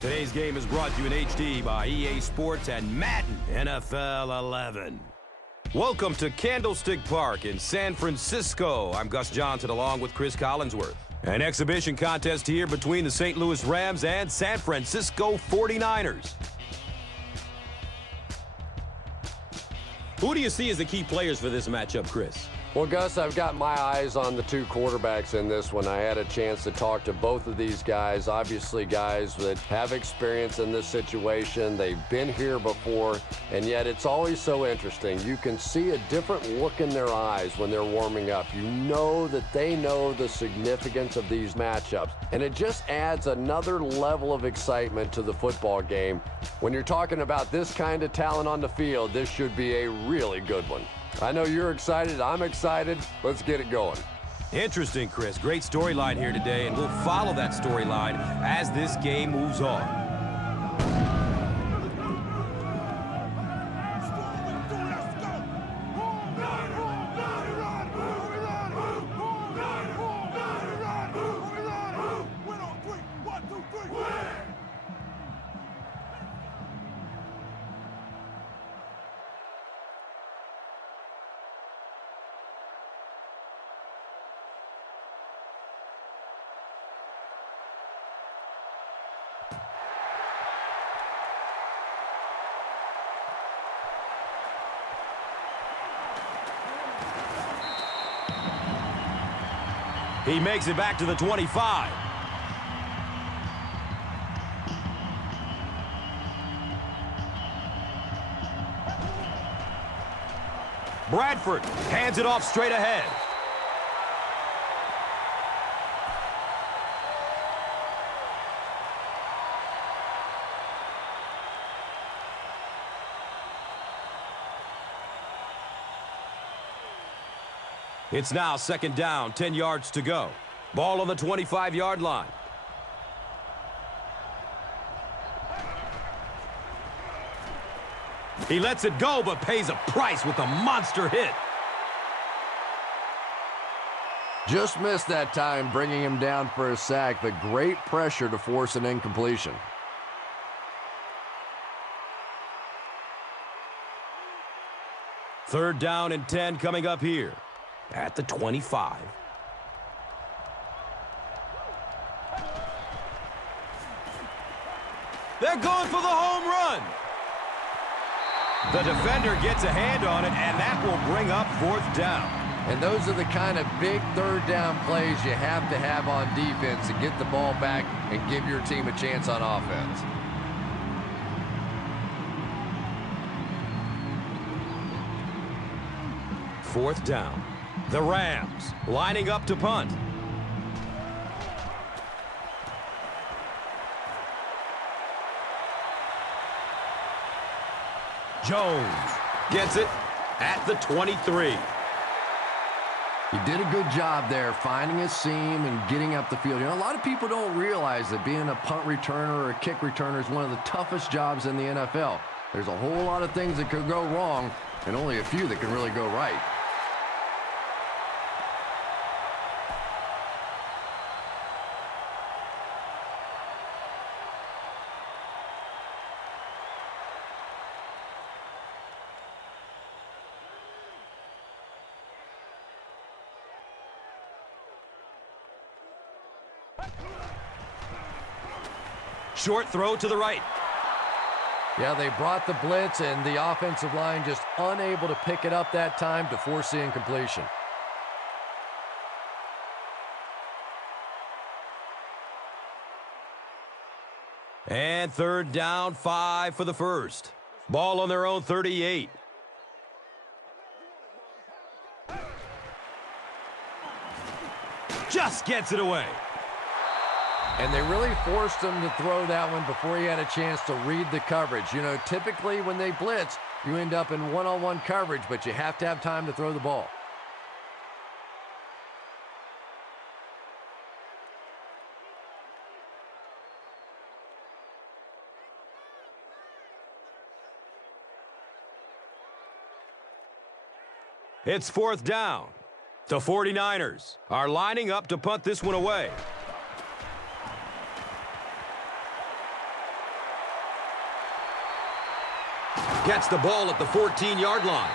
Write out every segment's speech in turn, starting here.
Today's game is brought to you in HD by EA Sports and Madden NFL 11. Welcome to Candlestick Park in San Francisco. I'm Gus Johnson along with Chris Collinsworth. An exhibition contest here between the St. Louis Rams and San Francisco 49ers. Who do you see as the key players for this matchup, Chris? Well, Gus, I've got my eyes on the two quarterbacks in this one. I had a chance to talk to both of these guys, obviously guys that have experience in this situation. They've been here before, and yet it's always so interesting. You can see a different look in their eyes when they're warming up. You know that they know the significance of these matchups, and it just adds another level of excitement to the football game. When you're talking about this kind of talent on the field, this should be a really good one. I know you're excited. I'm excited. Let's get it going. Interesting, Chris. Great storyline here today, and we'll follow that storyline as this game moves on. He makes it back to the 25. Bradford hands it off straight ahead. It's now second down, 10 yards to go. Ball on the 25-yard line. He lets it go, but pays a price with a monster hit. Just missed that time, bringing him down for a sack, but great pressure to force an incompletion. Third down and 10 coming up here at the 25. They're going for the home run. The defender gets a hand on it, and that will bring up fourth down. And those are the kind of big third down plays you have to have on defense to get the ball back and give your team a chance on offense. Fourth down. The Rams lining up to punt. Jones gets it at the 23. He did a good job there, finding a seam and getting up the field. You know, a lot of people don't realize that being a punt returner or a kick returner is one of the toughest jobs in the NFL. There's a whole lot of things that could go wrong and only a few that can really go right. Short throw to the right. Yeah, they brought the blitz, and the offensive line just unable to pick it up that time to force the incompletion. And third down, 5 for the first. Ball on their own 38. Just gets it away. And they really forced him to throw that one before he had a chance to read the coverage. You know, typically when they blitz, you end up in one-on-one coverage, but you have to have time to throw the ball. It's fourth down. The 49ers are lining up to punt this one away. Gets the ball at the 14-yard line.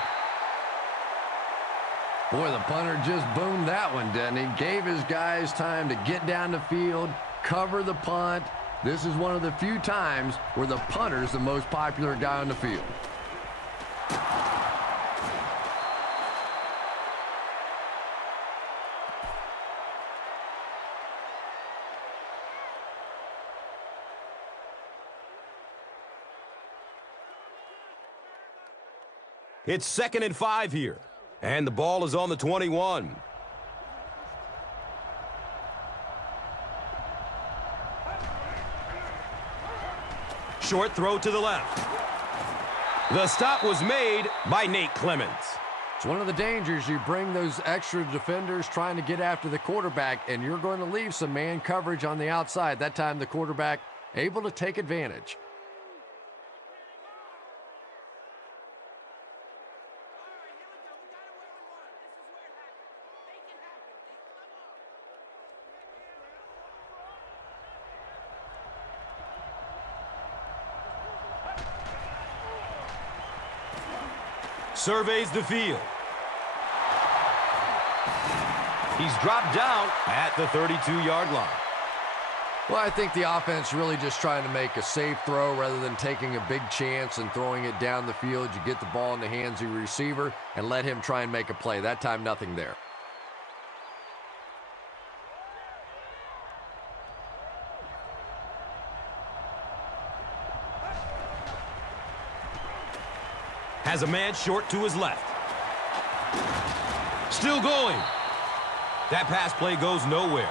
Boy, the punter just boomed that one, didn't he? Gave his guys time to get down the field, cover the punt. This is one of the few times where the punter's the most popular guy on the field. It's 2nd and 5 here. And the ball is on the 21. Short throw to the left. The stop was made by Nate Clements. It's one of the dangers. You bring those extra defenders trying to get after the quarterback, and you're going to leave some man coverage on the outside. That time the quarterback able to take advantage. Surveys the field. He's dropped down at the 32-yard line. Well, I think the offense really just trying to make a safe throw rather than taking a big chance and throwing it down the field. You get the ball in the hands of your receiver and let him try and make a play. That time, nothing there. Has a man short to his left. Still going. That pass play goes nowhere.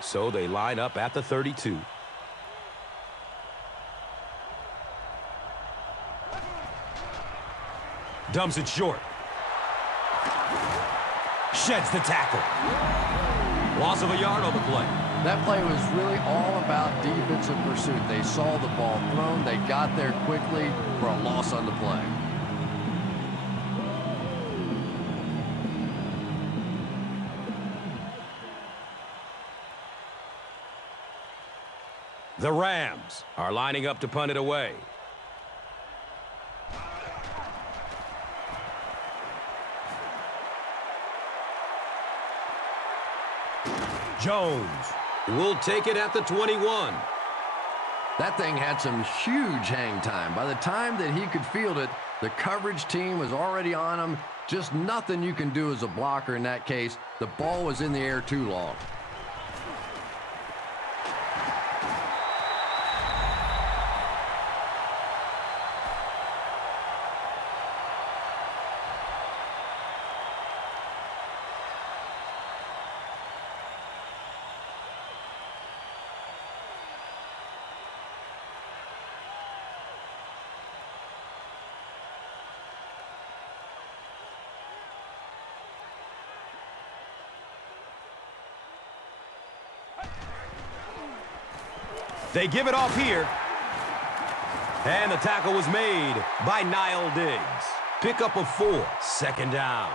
So they line up at the 32. Dumps it short. Sheds the tackle. Loss of a yard on the play. That play was really all about defensive pursuit. They saw the ball thrown. They got there quickly for a loss on the play. The Rams are lining up to punt it away. Jones will take it at the 21. That thing had some huge hang time. By the time that he could field it, the coverage team was already on him. Just nothing you can do as a blocker in that case. The ball was in the air too long. They give it off here. And the tackle was made by Niall Diggs. Pick up of 4, 2nd down.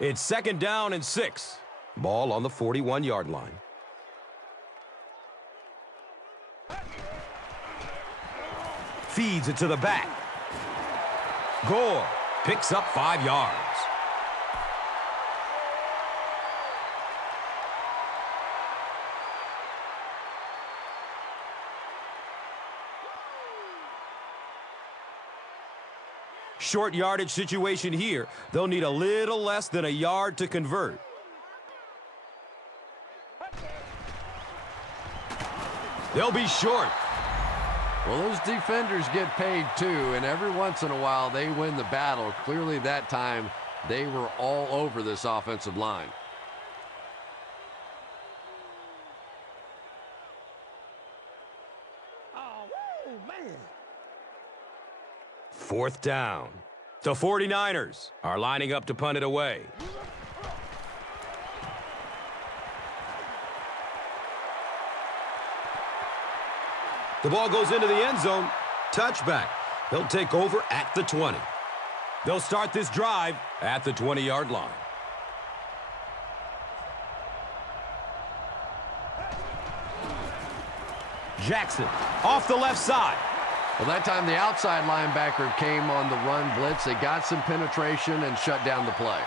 It's 2nd down and 6. Ball on the 41-yard line. Feeds it to the back. Gore picks up 5 yards. Short yardage situation here. They'll need a little less than a yard to convert. They'll be short. Well, those defenders get paid too, and every once in a while they win the battle. Clearly that time they were all over this offensive line. Oh, man. 4th down. The 49ers are lining up to punt it away. The ball goes into the end zone. Touchback. He'll take over at the 20. They'll start this drive at the 20-yard line. Jackson off the left side. Well, that time the outside linebacker came on the run blitz. They got some penetration and shut down the play.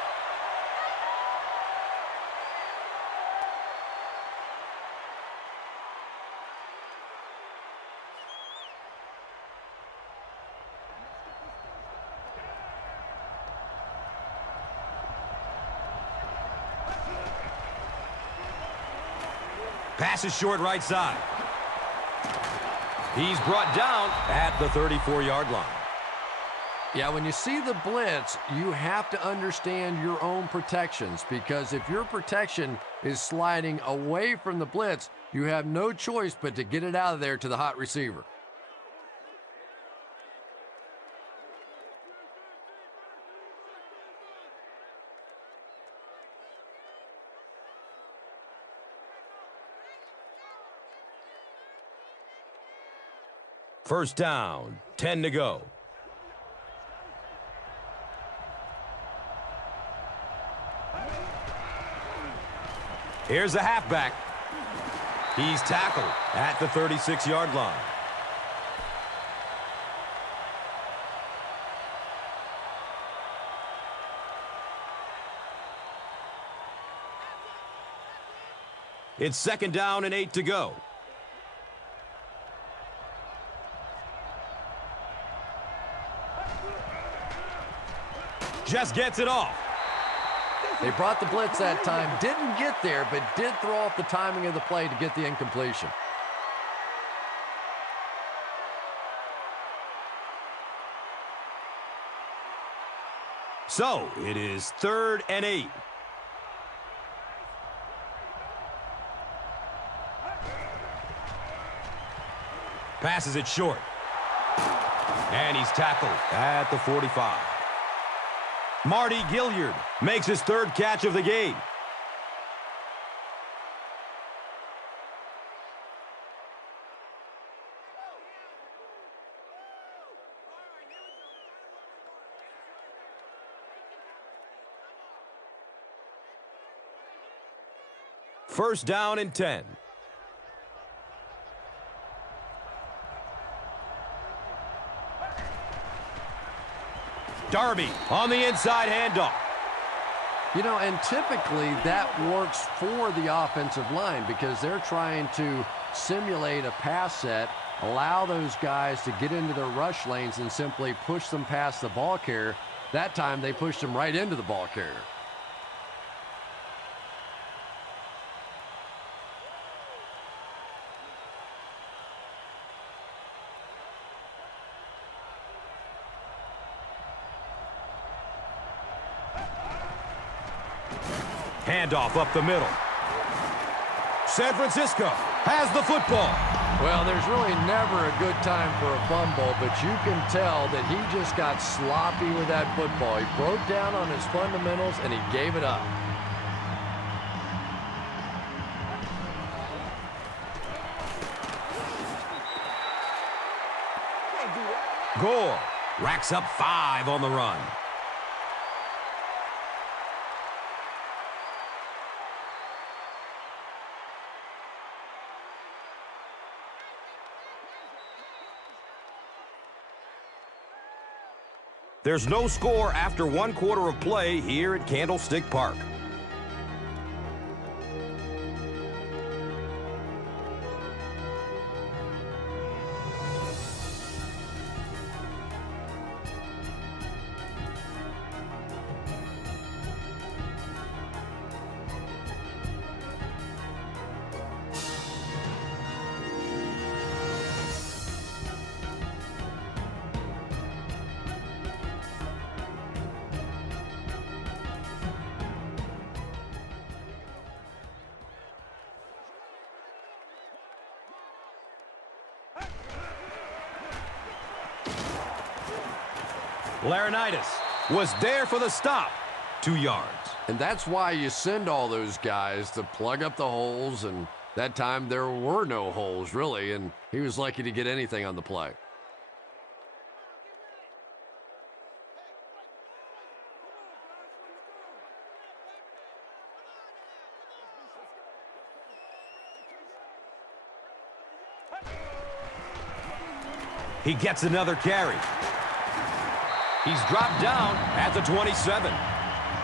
Pass is short right side. He's brought down at the 34-yard line. Yeah, when you see the blitz, you have to understand your own protections, because if your protection is sliding away from the blitz, you have no choice but to get it out of there to the hot receiver. First down, 10 to go. Here's the halfback. He's tackled at the 36-yard line. It's second down and 8 to go. Just gets it off. They brought the blitz that time, didn't get there, but did throw off the timing of the play to get the incompletion. So it is 3rd and 8. Passes it short. And he's tackled at the 45. Marty Gilliard makes his 3rd catch of the game. First down and 10. Darby on the inside handoff. You know, and typically that works for the offensive line because they're trying to simulate a pass set, allow those guys to get into their rush lanes and simply push them past the ball carrier. That time they pushed them right into the ball carrier. Handoff up the middle. San Francisco has the football. Well, there's really never a good time for a fumble, but you can tell that he just got sloppy with that football. He broke down on his fundamentals, and he gave it up. Gore racks up 5 on the run. There's no score after 1 quarter of play here at Candlestick Park. Laurinaitis was there for the stop. 2 yards. And that's why you send all those guys to plug up the holes and That time there were no holes, really, and he was lucky to get anything on the play. He gets another carry. He's dropped down at the 27.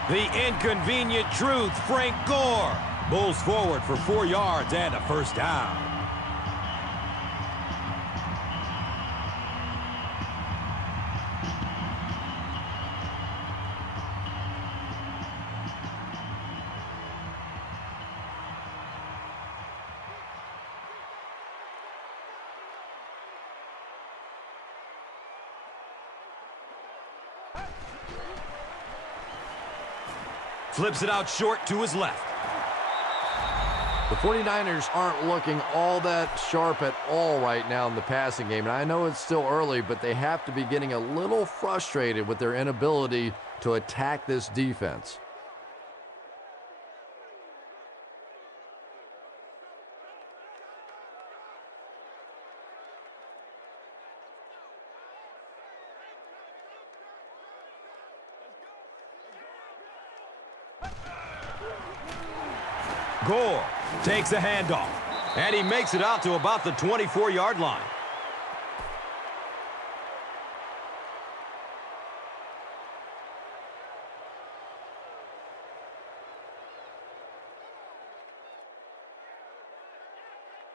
The inconvenient truth, Frank Gore bulls forward for 4 yards and a first down. Flips it out short to his left. The 49ers aren't looking all that sharp at all right now in the passing game. And I know it's still early, but they have to be getting a little frustrated with their inability to attack this defense. Gore takes a handoff, and he makes it out to about the 24-yard line.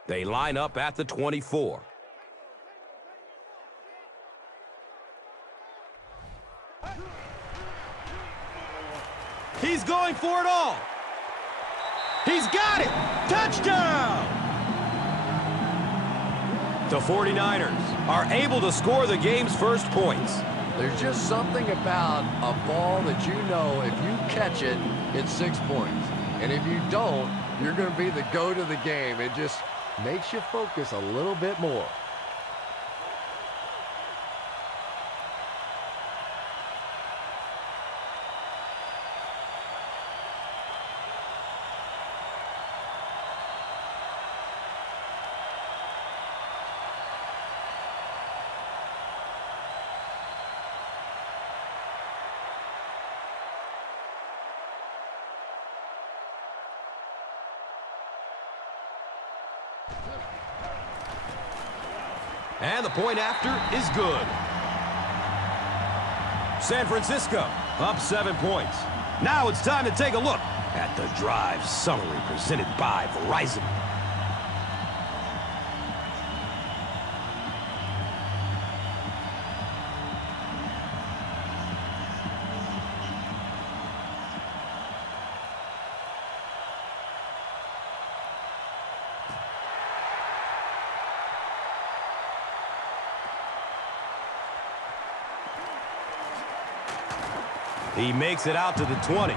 They line up at the 24. He's going for it all. He's got it! Touchdown! The 49ers are able to score the game's first points. There's just something about a ball that you know if you catch it, it's 6 points. And if you don't, you're going to be the goat of the game. It just makes you focus a little bit more. And the point after is good. San Francisco up 7 points. Now it's time to take a look at the drive summary presented by Verizon. He makes it out to the 20.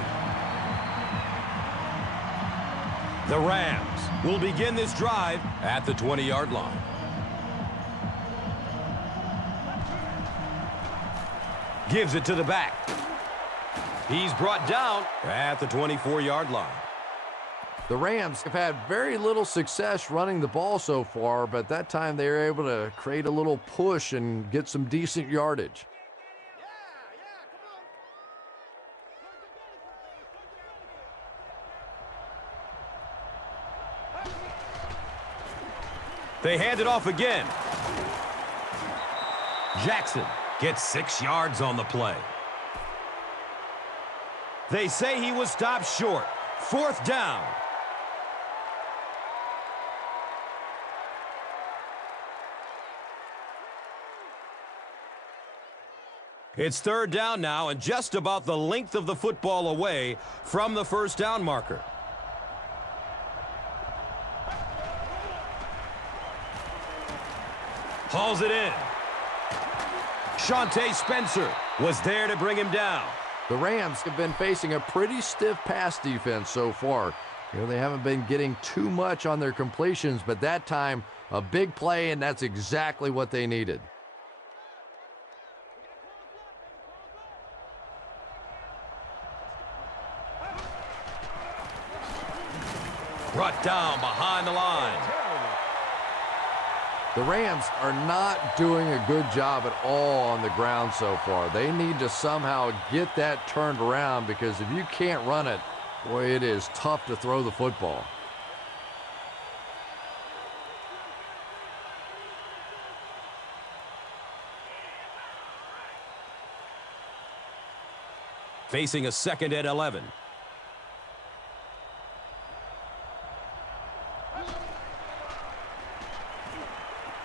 The Rams will begin this drive at the 20-yard line. Gives it to the back. He's brought down at the 24-yard line. The Rams have had very little success running the ball so far, but that time they were able to create a little push and get some decent yardage. They hand it off again. Jackson gets 6 yards on the play. They say he was stopped short. 4th down. It's 3rd down now and just about the length of the football away from the first down marker. Hauls it in. Shante Spencer was there to bring him down. The Rams have been facing a pretty stiff pass defense so far. You know, they haven't been getting too much on their completions, but that time, a big play, and that's exactly what they needed. Brought down behind the line. The Rams are not doing a good job at all on the ground so far. They need to somehow get that turned around, because if you can't run it, boy, it is tough to throw the football. Facing a 2nd and 11.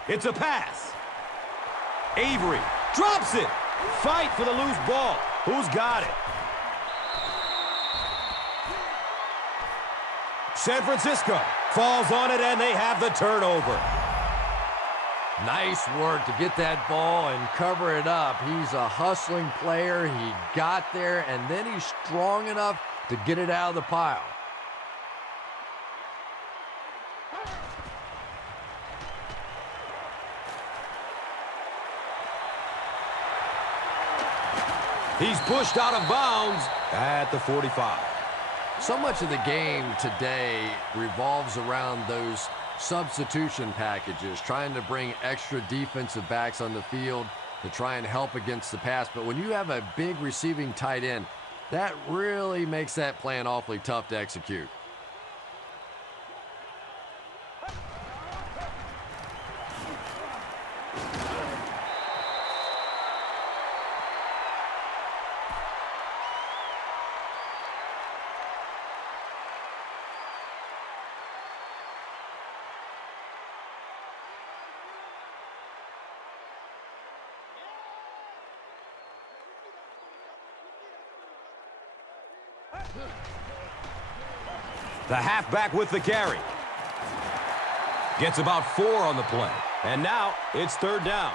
It's a pass. Avery drops it. Fight for the loose ball. Who's got it? San Francisco falls on it, and they have the turnover. Nice work to get that ball and cover it up. He's a hustling player. He got there, and then he's strong enough to get it out of the pile. He's pushed out of bounds at the 45. So much of the game today revolves around those substitution packages, trying to bring extra defensive backs on the field to try and help against the pass. But when you have a big receiving tight end, that really makes that plan awfully tough to execute. The halfback with the carry. Gets about 4 on the play. And now it's 3rd down.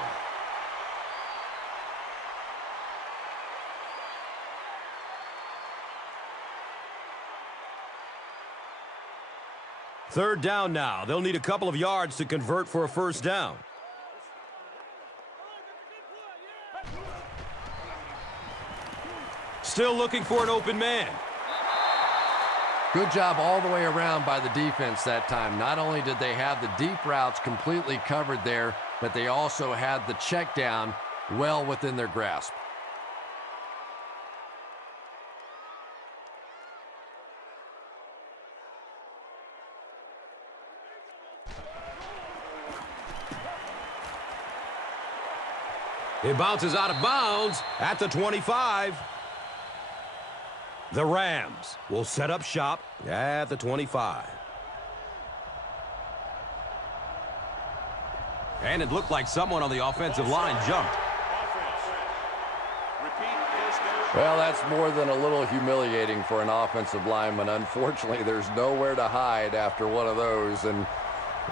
Third down now. They'll need a couple of yards to convert for a 1st down. Still looking for an open man. Good job all the way around by the defense that time. Not only did they have the deep routes completely covered there, but they also had the check down well within their grasp. It bounces out of bounds at the 25. The Rams will set up shop at the 25. And it looked like someone on the offensive line jumped. Well, that's more than a little humiliating for an offensive lineman. Unfortunately, there's nowhere to hide after one of those. And,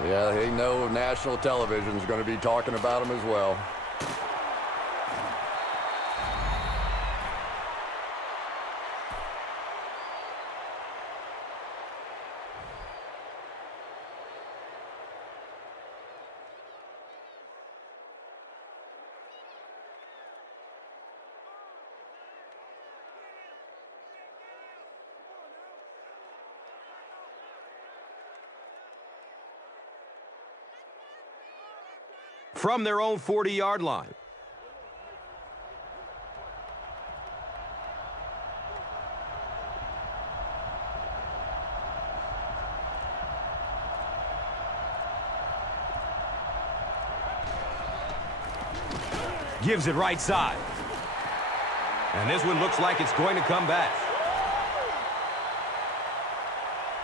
yeah, they know national television is going to be talking about them as well. From their own 40-yard line. Gives it right side. And this one looks like it's going to come back.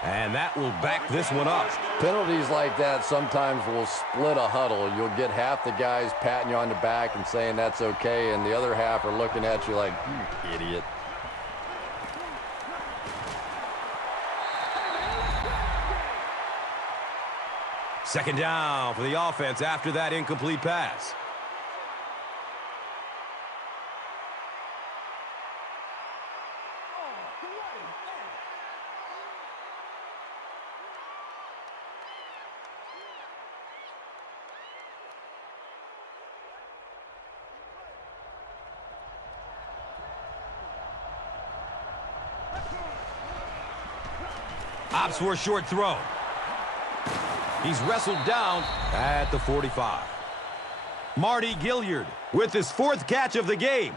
And that will back this one up. Penalties like that sometimes will split a huddle. You'll get half the guys patting you on the back and saying that's okay, and the other half are looking at you like, you idiot. Second down for the offense after that incomplete pass. Opts for a short throw. He's wrestled down at the 45. Marty Gilliard with his 4th catch of the game.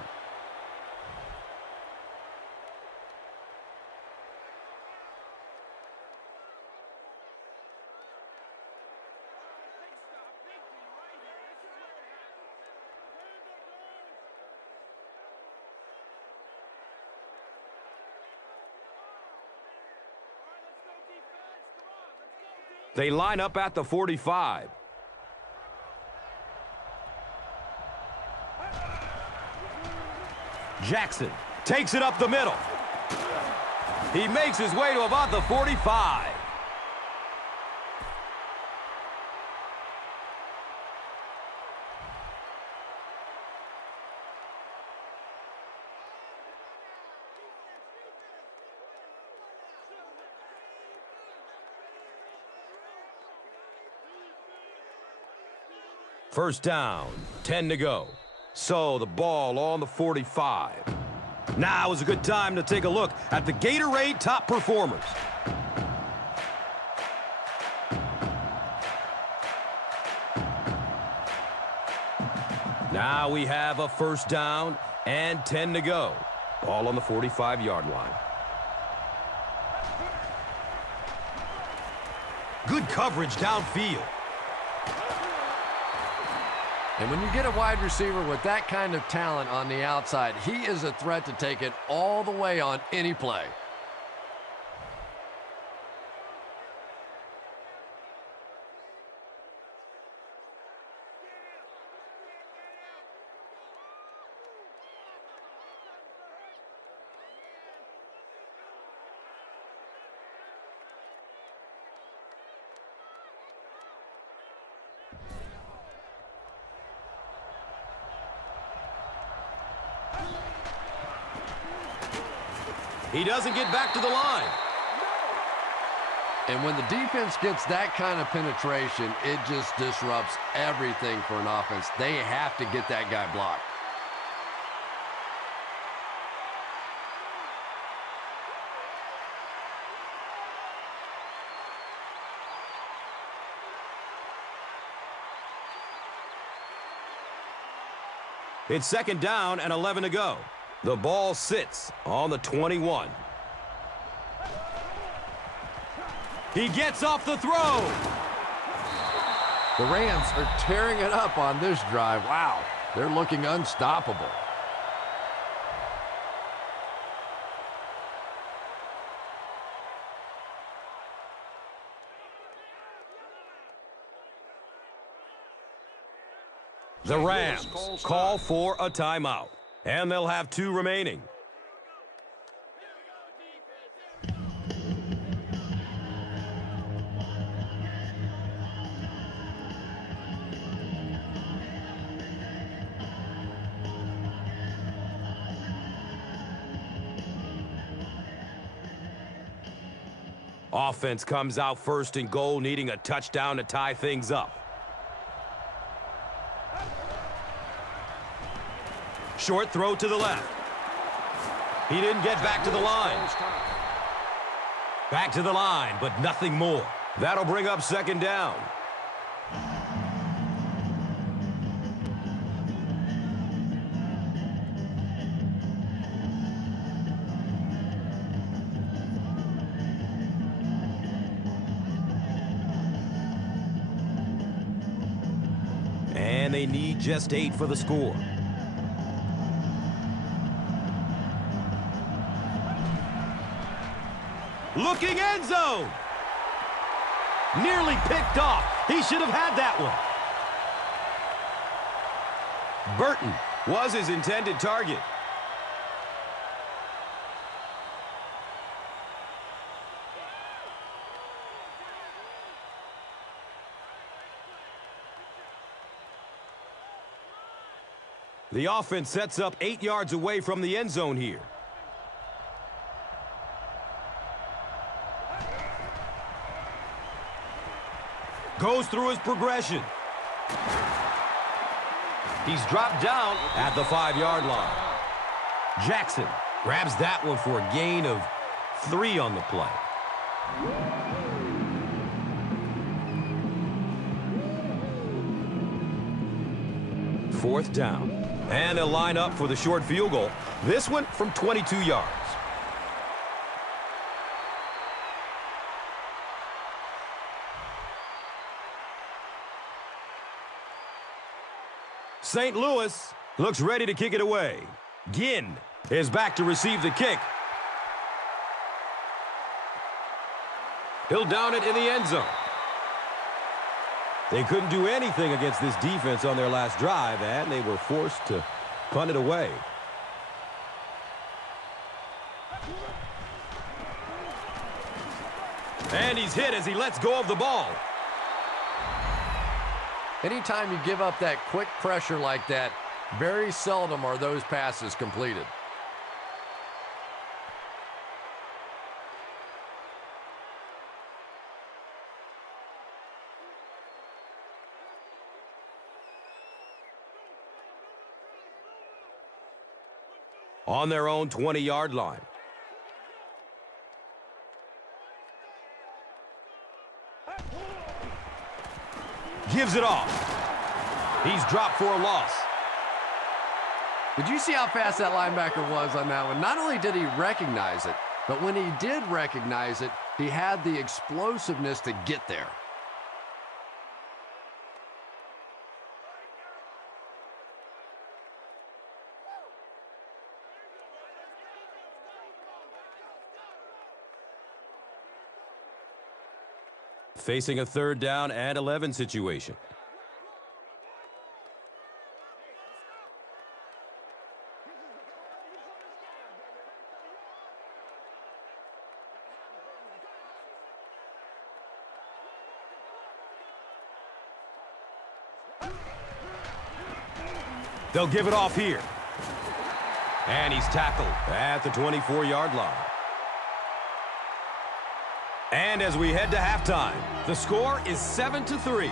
They line up at the 45. Jackson takes it up the middle. He makes his way to about the 45. First down, 10 to go. So the ball on the 45. Now is a good time to take a look at the Gatorade top performers. Now we have a first down and 10 to go. Ball on the 45-yard line. Good coverage downfield. And when you get a wide receiver with that kind of talent on the outside, he is a threat to take it all the way on any play. He doesn't get back to the line. And when the defense gets that kind of penetration, it just disrupts everything for an offense. They have to get that guy blocked. It's second down and 11 to go. The ball sits on the 21. He gets off the throw. The Rams are tearing it up on this drive. Wow, they're looking unstoppable. The Rams call for a timeout, and they'll have 2 remaining. Offense comes out first and goal, needing a touchdown to tie things up. Short throw to the left. He didn't get back to the line. Back to the line, but nothing more. That'll bring up second down. And they need just 8 for the score. Looking end zone. Nearly picked off. He should have had that one. Burton was his intended target. The offense sets up 8 yards away from the end zone here. Goes through his progression. He's dropped down at the 5-yard line. Jackson grabs that one for a gain of 3 on the play. Fourth down. And they'll line up for the short field goal. This one from 22 yards. St. Louis looks ready to kick it away. Ginn is back to receive the kick. He'll down it in the end zone. They couldn't do anything against this defense on their last drive, and they were forced to punt it away. And he's hit as he lets go of the ball. Anytime you give up that quick pressure like that, very seldom are those passes completed. On their own 20-yard line. Gives it off. He's dropped for a loss. Did you see how fast that linebacker was on that one? Not only did he recognize it, but when he did recognize it, he had the explosiveness to get there. Facing a 3rd down and 11 situation. They'll give it off here. And he's tackled at the 24-yard line. And as we head to halftime, the score is 7-3.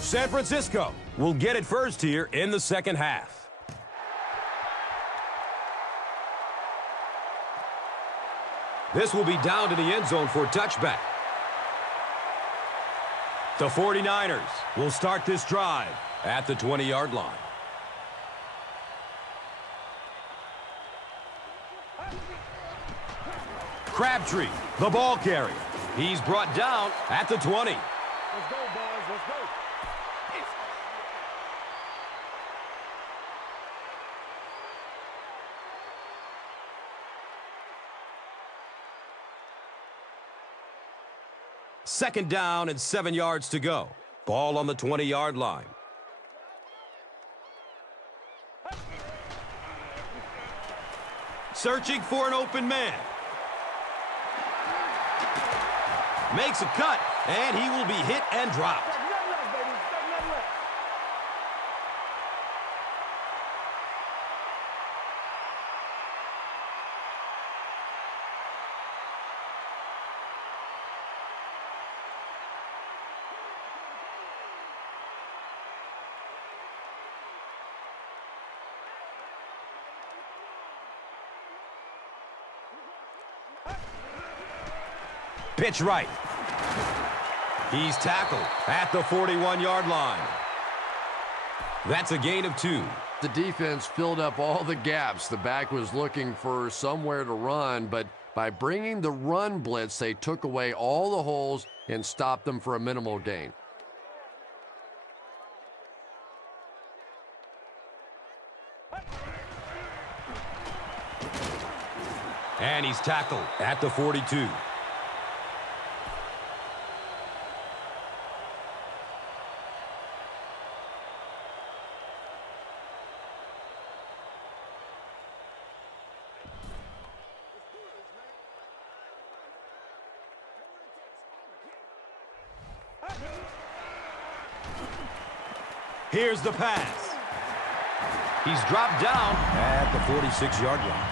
San Francisco will get it first here in the second half. This will be down to the end zone for a touchback. The 49ers will start this drive at the 20-yard line. Crabtree, the ball carrier. He's brought down at the 20. Let's go, boys. Let's go. Second down and 7 yards to go. Ball on the 20-yard line. Searching for an open man. Makes a cut, and he will be hit and dropped. Nothing left, baby. Nothing left. Pitch right. He's tackled at the 41-yard line. That's a gain of 2. The defense filled up all the gaps. The back was looking for somewhere to run, but by bringing the run blitz, they took away all the holes and stopped them for a minimal gain. And he's tackled at the 42. Here's the pass. He's dropped down at the 46-yard line.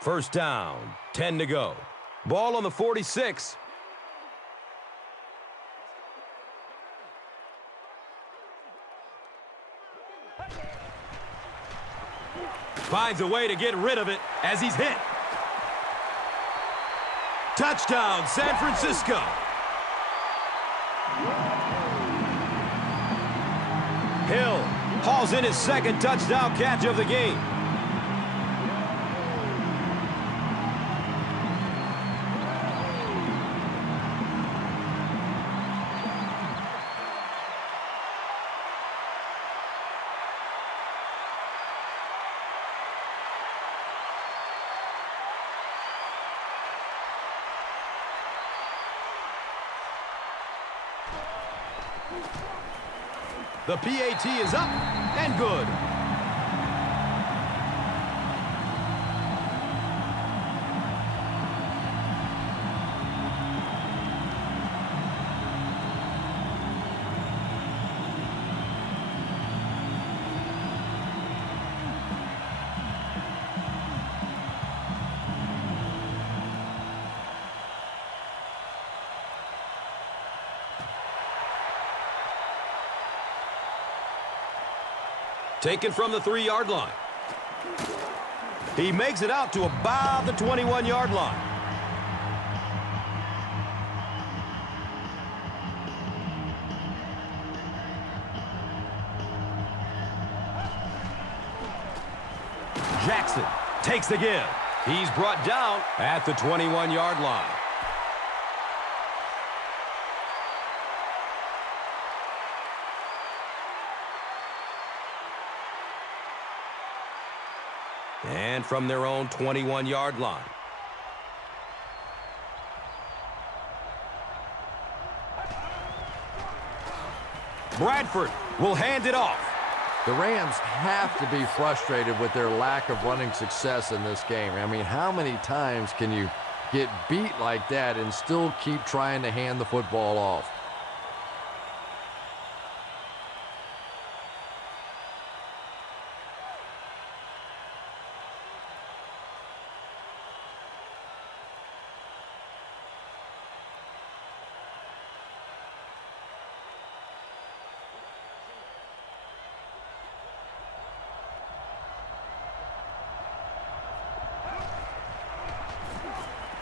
First down, 10 to go. Ball on the 46. Finds a way to get rid of it as he's hit. Touchdown, San Francisco. Hill hauls in his second touchdown catch of the game. The PAT is up and good. Taken from the 3-yard line. He makes it out to about the 21-yard line. Jackson takes the give. He's brought down at the 21-yard line. And from their own 21-yard line. Bradford will hand it off. The Rams have to be frustrated with their lack of running success in this game. I mean, how many times can you get beat like that and still keep trying to hand the football off?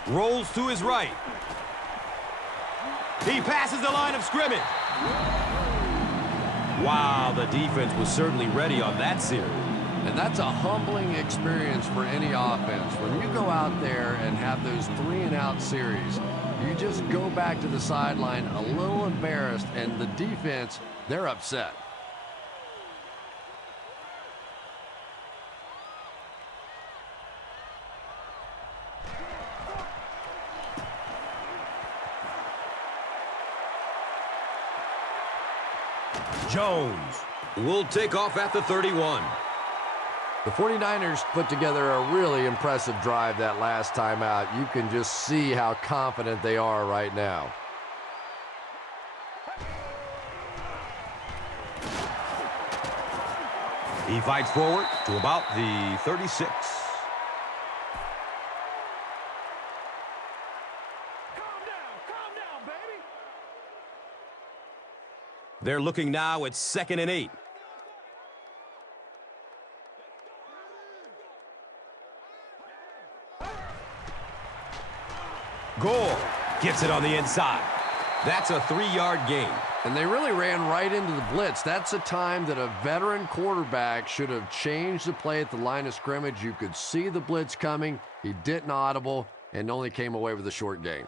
Rolls to his right. He passes the line of scrimmage. Wow, the defense was certainly ready on that series. And that's a humbling experience for any offense. When you go out there and have those 3-and-out series, you just go back to the sideline a little embarrassed, and the defense, they're upset. Jones will take off at the 31. The 49ers put together a really impressive drive that last time out. You can just see how confident they are right now. He fights forward to about the 36. Calm down, baby. They're looking now at 2nd and 8. Gore gets it on the inside. That's a 3-yard gain. And they really ran right into the blitz. That's a time that a veteran quarterback should have changed the play at the line of scrimmage. You could see the blitz coming. He didn't audible and only came away with a short gain.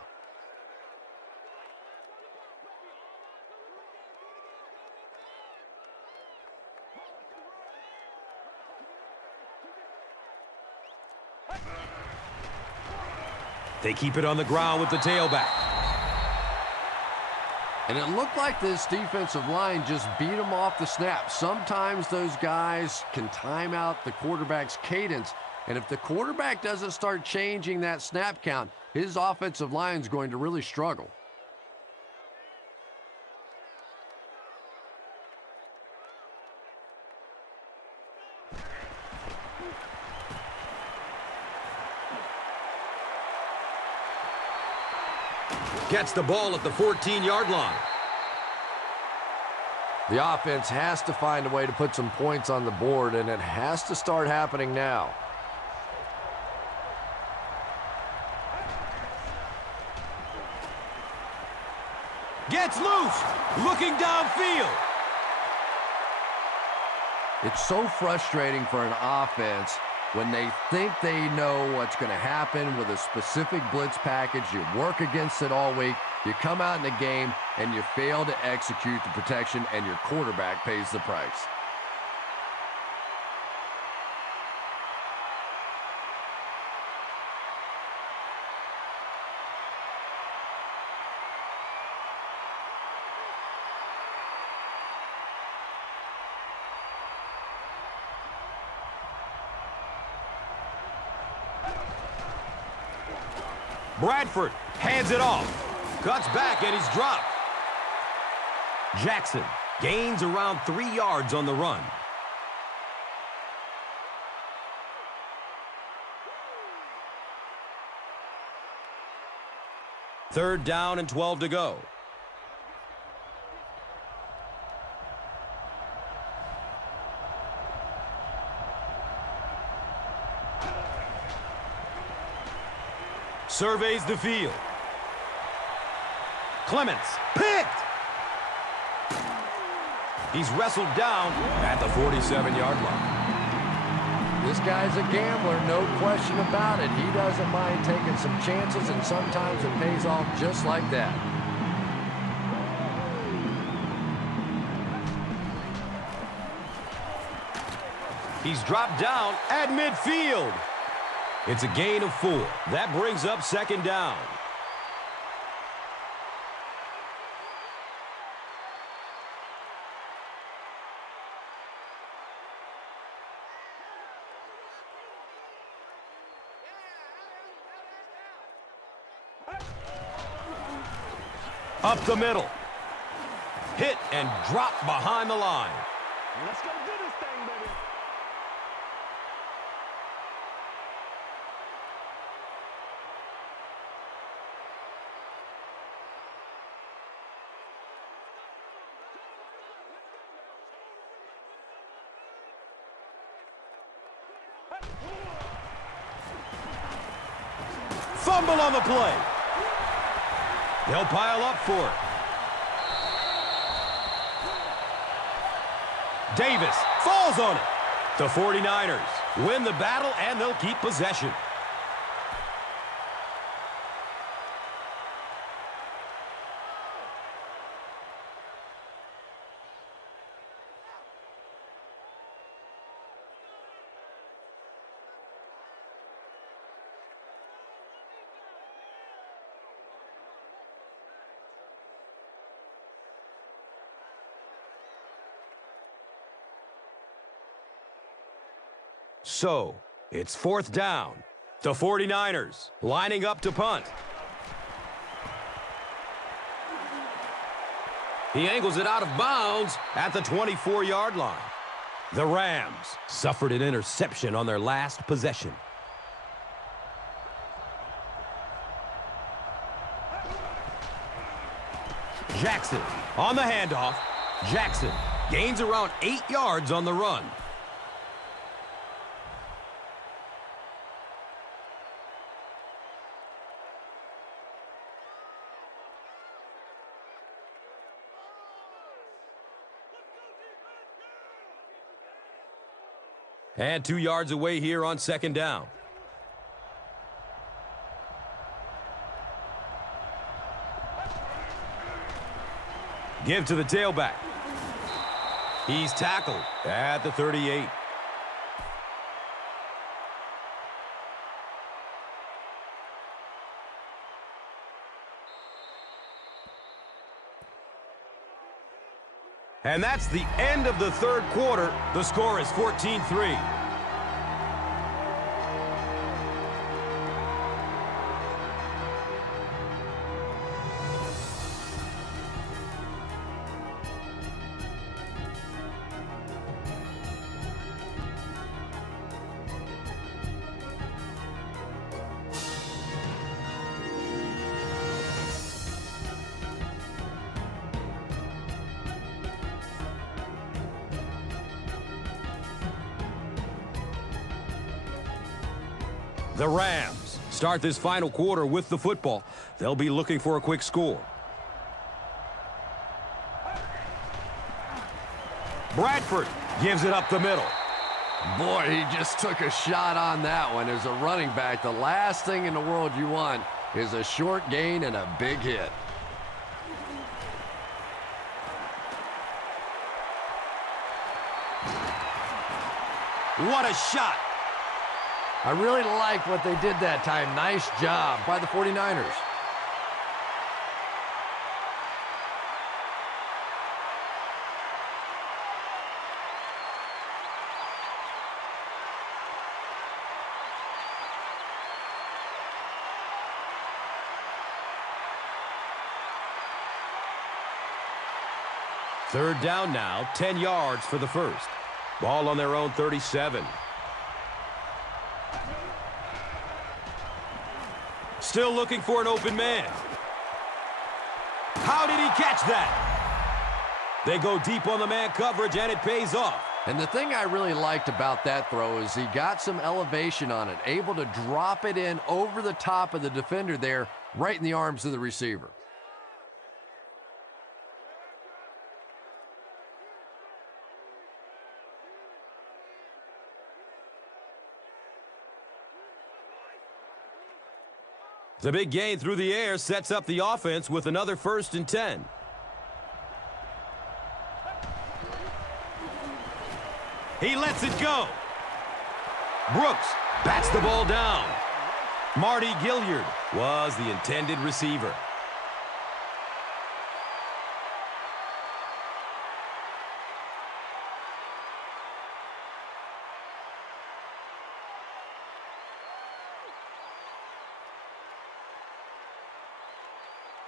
They keep it on the ground with the tailback. And it looked like this defensive line just beat them off the snap. Sometimes those guys can time out the quarterback's cadence. And if the quarterback doesn't start changing that snap count, his offensive line is going to really struggle. Gets the ball at the 14-yard line. The offense has to find a way to put some points on the board, and it has to start happening now. Gets loose, looking downfield. It's so frustrating for an offense when they think they know what's going to happen with a specific blitz package. You work against it all week. You come out in the game, and you fail to execute the protection, and your quarterback pays the price. Bradford hands it off. Cuts back and he's dropped. Jackson gains around 3 yards on the run. Third down and 12 to go. Surveys the field. Clements picked. He's wrestled down at the 47-yard line. This guy's a gambler, no question about it. He doesn't mind taking some chances, and sometimes it pays off just like that. He's dropped down at midfield. It's a gain of 4. That brings up second down. Up the middle. Hit and drop behind the line. Let's go do this thing, baby. Fumble on the play. They'll pile up for it. Davis falls on it. The 49ers win the battle, and they'll keep possession. So, it's fourth down. The 49ers lining up to punt. He angles it out of bounds at the 24-yard line. The Rams suffered an interception on their last possession. Jackson on the handoff. Jackson gains around 8 yards on the run. And 2 yards away here on second down. Give to the tailback. He's tackled at the 38. And that's the end of the third quarter. The score is 14-3. The Rams start this final quarter with the football. They'll be looking for a quick score. Bradford gives it up the middle. Boy, he just took a shot on that one. As a running back, the last thing in the world you want is a short gain and a big hit. What a shot! I really like what they did that time. Nice job by the 49ers. Third down now, 10 yards for the first. Ball on their own 37. Still looking for an open man. How did he catch that? They go deep on the man coverage, and it pays off. And the thing I really liked about that throw is he got some elevation on it, able to drop it in over the top of the defender there, right in the arms of the receiver. The big gain through the air sets up the offense with another 1st and 10. He lets it go. Brooks bats the ball down. Marty Gilliard was the intended receiver.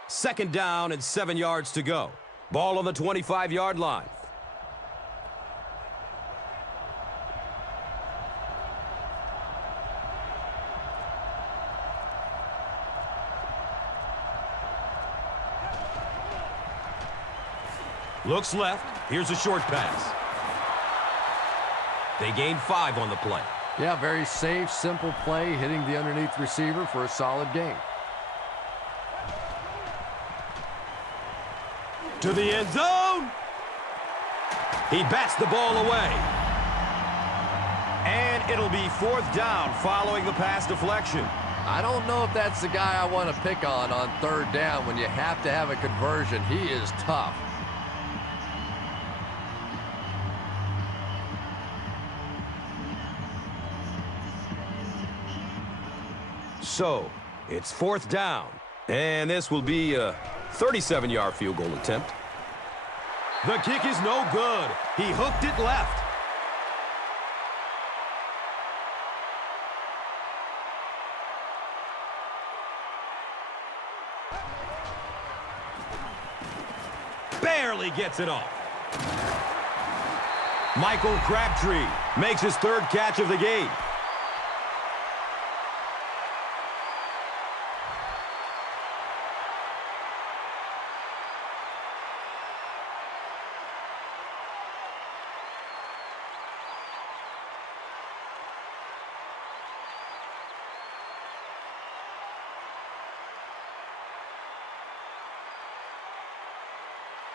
Second down and 7 yards to go. Ball on the 25-yard line. Looks left. Here's a short pass. They gain 5 on the play. Yeah, very safe, simple play, hitting the underneath receiver for a solid gain. To the end zone. He bats the ball away. And it'll be 4th down following the pass deflection. I don't know if that's the guy I want to pick on 3rd down when you have to have a conversion. He is tough. So, it's 4th down. And this will be a 37-yard field goal attempt. The kick is no good. He hooked it left. Barely gets it off. Michael Crabtree makes his 3rd catch of the game.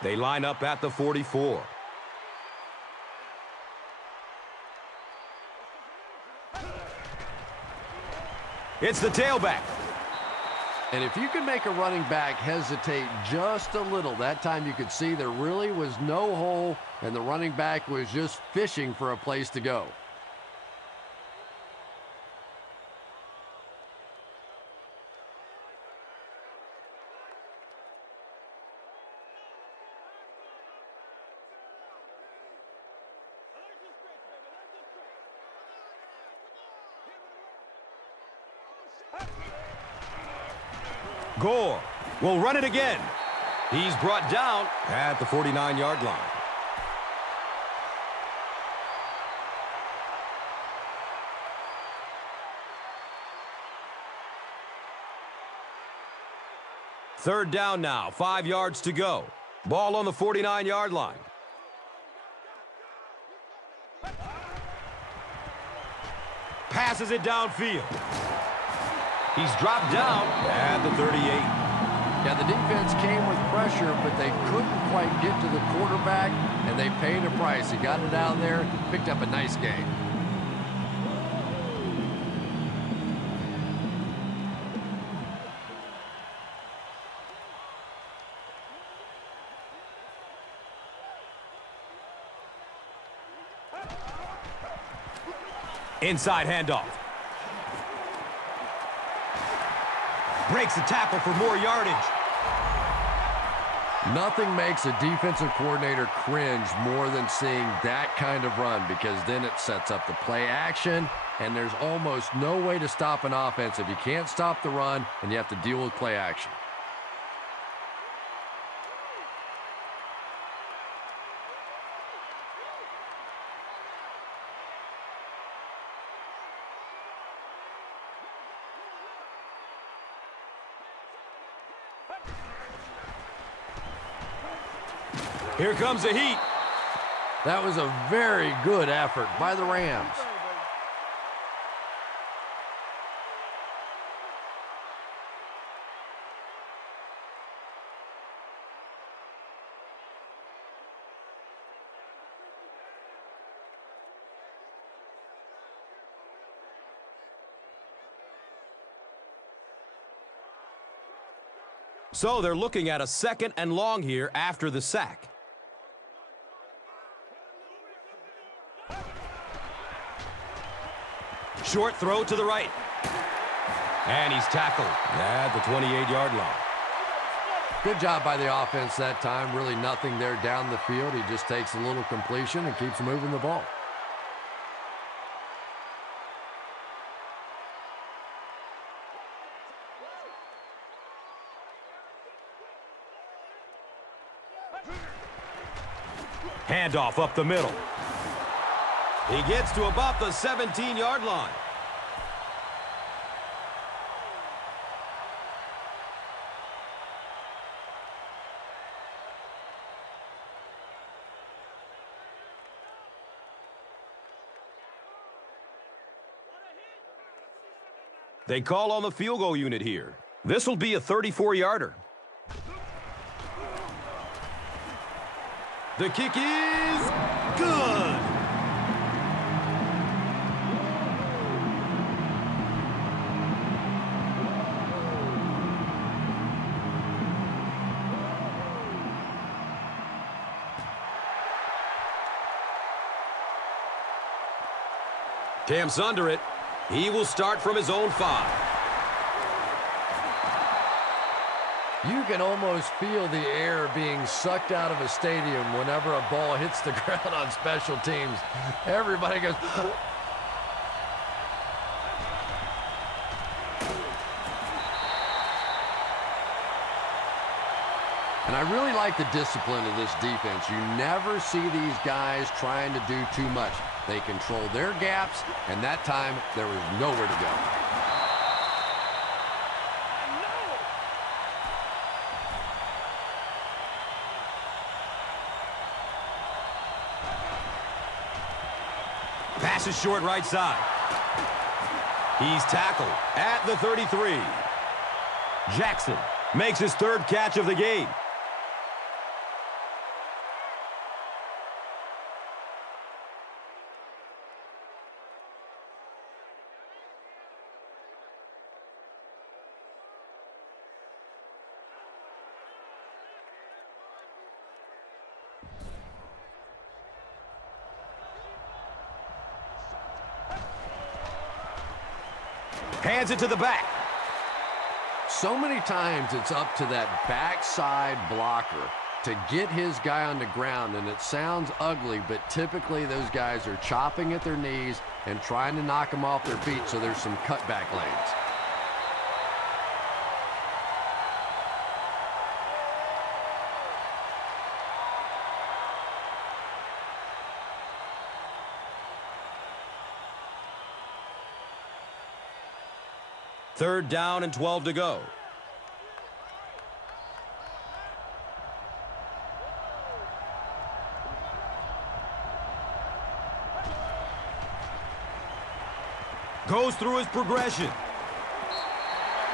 They line up at the 44. It's the tailback. And if you can make a running back hesitate just a little, that time you could see there really was no hole, and the running back was just fishing for a place to go. Gore will run it again. He's brought down at the 49-yard line. Third down now, 5 yards to go. Ball on the 49-yard line. Passes it downfield. He's dropped down at the 38. Yeah, the defense came with pressure, but they couldn't quite get to the quarterback, and they paid a price. He got it out there, picked up a nice gain. Inside handoff. Breaks the tackle for more yardage. Nothing makes a defensive coordinator cringe more than seeing that kind of run, because then it sets up the play action, and there's almost no way to stop an offense if you can't stop the run and you have to deal with play action. Here comes the heat. That was a very good effort by the Rams. So they're looking at a 2nd and long here after the sack. Short throw to the right. And he's tackled at the 28-yard line. Good job by the offense that time. Really nothing there down the field. He just takes a little completion and keeps moving the ball. Handoff up the middle. He gets to about the 17-yard line. They call on the field goal unit here. This will be a 34-yarder. The kick is good. Cam's under it. He will start from his own 5. You can almost feel the air being sucked out of a stadium whenever a ball hits the ground on special teams. Everybody goes... And I really like the discipline of this defense. You never see these guys trying to do too much. They control their gaps, and that time there was nowhere to go. Pass is short right side. He's tackled at the 33. Jackson makes his 3rd catch of the game. Hands it to the back. So many times it's up to that backside blocker to get his guy on the ground, and it sounds ugly, but typically those guys are chopping at their knees and trying to knock them off their feet, so there's some cutback lanes. Third down and 12 to go. Goes through his progression.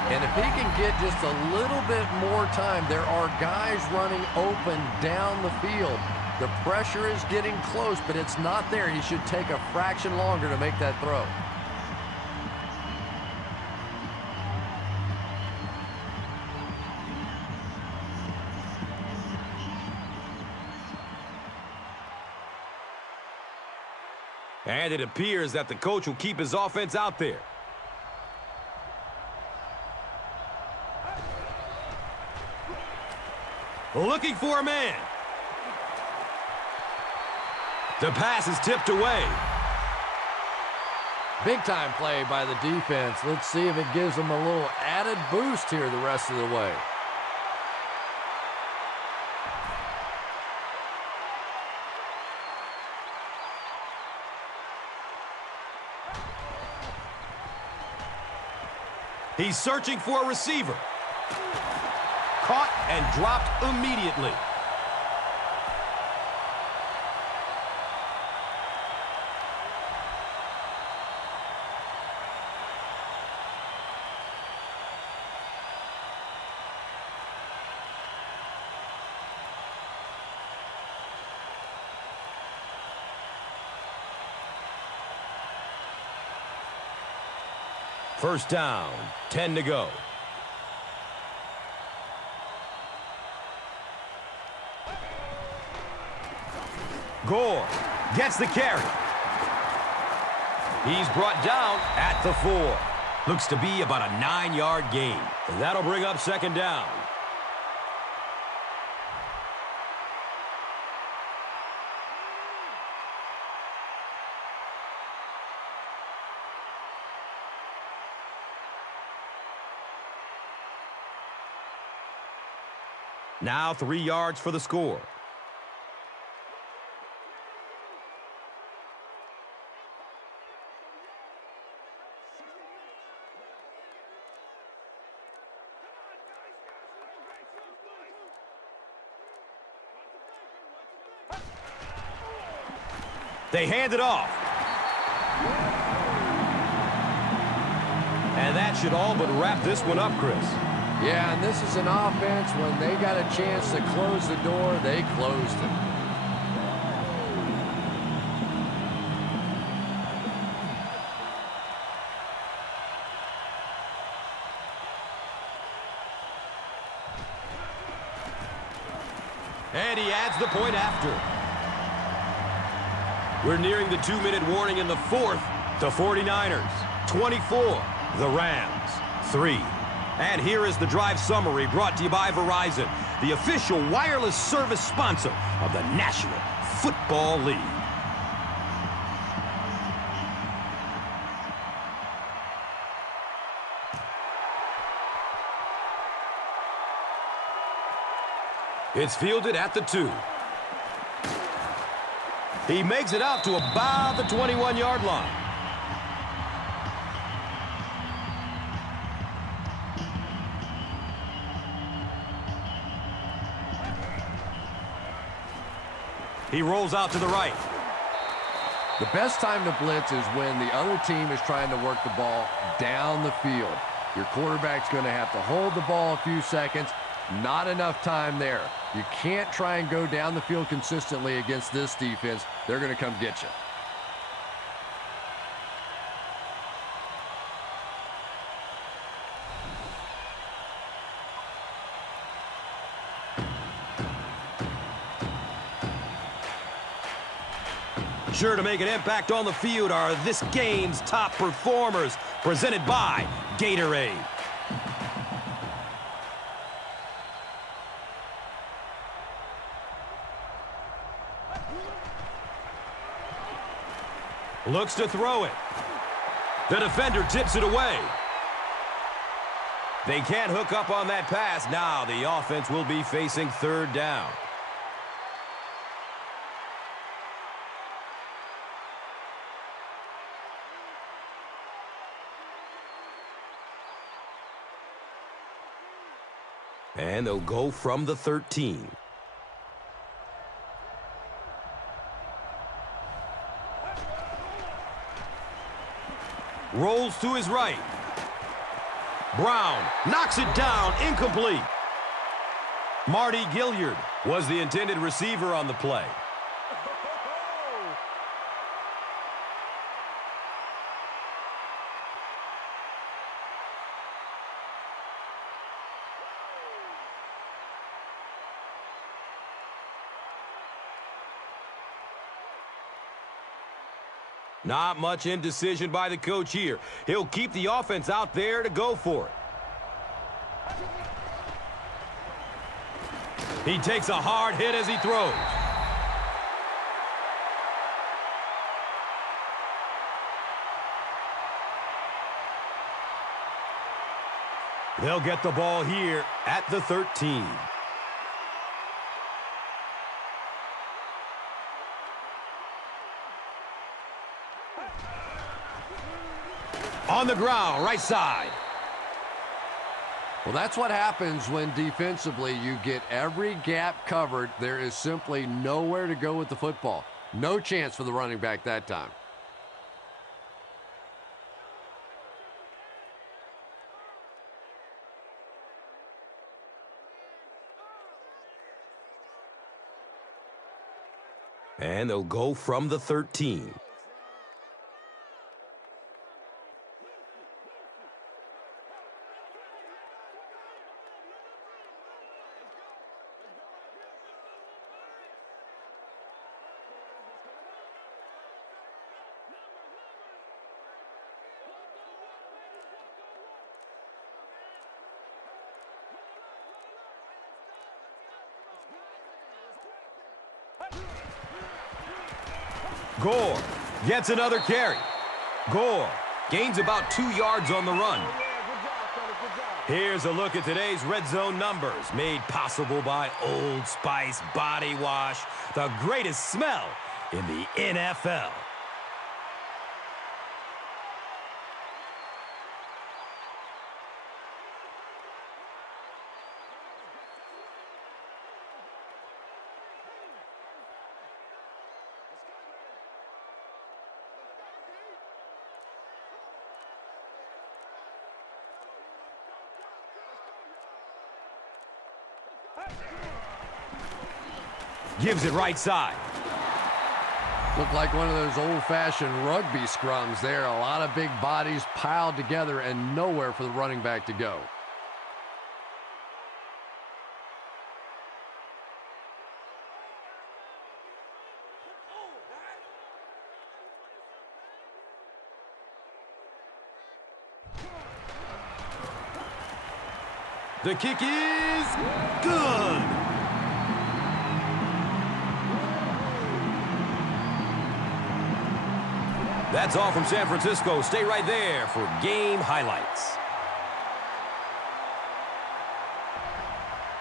And if he can get just a little bit more time, there are guys running open down the field. The pressure is getting close, but it's not there. He should take a fraction longer to make that throw. And it appears that the coach will keep his offense out there. Looking for a man. The pass is tipped away. Big time play by the defense. Let's see if it gives them a little added boost here the rest of the way. He's searching for a receiver. Caught and dropped immediately. First down, 10 to go. Gore gets the carry. He's brought down at the 4. Looks to be about a 9-yard gain. And that'll bring up second down. Now 3 yards for the score. They hand it off. And that should all but wrap this one up, Chris. Yeah, and this is an offense, when they got a chance to close the door, they closed it. And he adds the point after. We're nearing the 2-minute warning in the fourth. The 49ers, 24. The Rams, 3. And here is the drive summary brought to you by Verizon, the official wireless service sponsor of the National Football League. It's fielded at the 2. He makes it out to about the 21-yard line. He rolls out to the right. The best time to blitz is when the other team is trying to work the ball down the field. Your quarterback's going to have to hold the ball a few seconds. Not enough time there. You can't try and go down the field consistently against this defense. They're going to come get you. Sure to make an impact on the field are this game's top performers, presented by Gatorade. Looks to throw it. The defender tips it away. They can't hook up on that pass. Now the offense will be facing third down. And they'll go from the 13. Rolls to his right. Brown knocks it down, incomplete. Marty Gilliard was the intended receiver on the play. Not much indecision by the coach here. He'll keep the offense out there to go for it. He takes a hard hit as he throws. They'll get the ball here at the 13. On the ground, right side. Well, that's what happens when defensively you get every gap covered. There is simply nowhere to go with the football. No chance for the running back that time. And they'll go from the 13. Gore gets another carry. Gore gains about 2 yards on the run. Here's a look at today's red zone numbers, made possible by Old Spice Body Wash, the greatest smell in the NFL. Gives it right side. Looked like one of those old-fashioned rugby scrums there. A lot of big bodies piled together and nowhere for the running back to go. The kick is good. That's all from San Francisco. Stay right there for game highlights.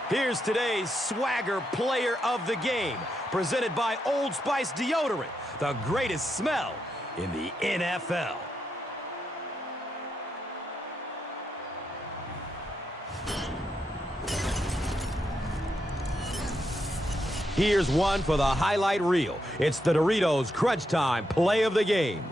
Here's today's Swagger Player of the Game, presented by Old Spice Deodorant, the greatest smell in the NFL. Here's one for the highlight reel. It's the Doritos Crunch Time Play of the Game.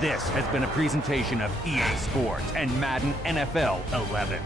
This has been a presentation of EA Sports and Madden NFL 11.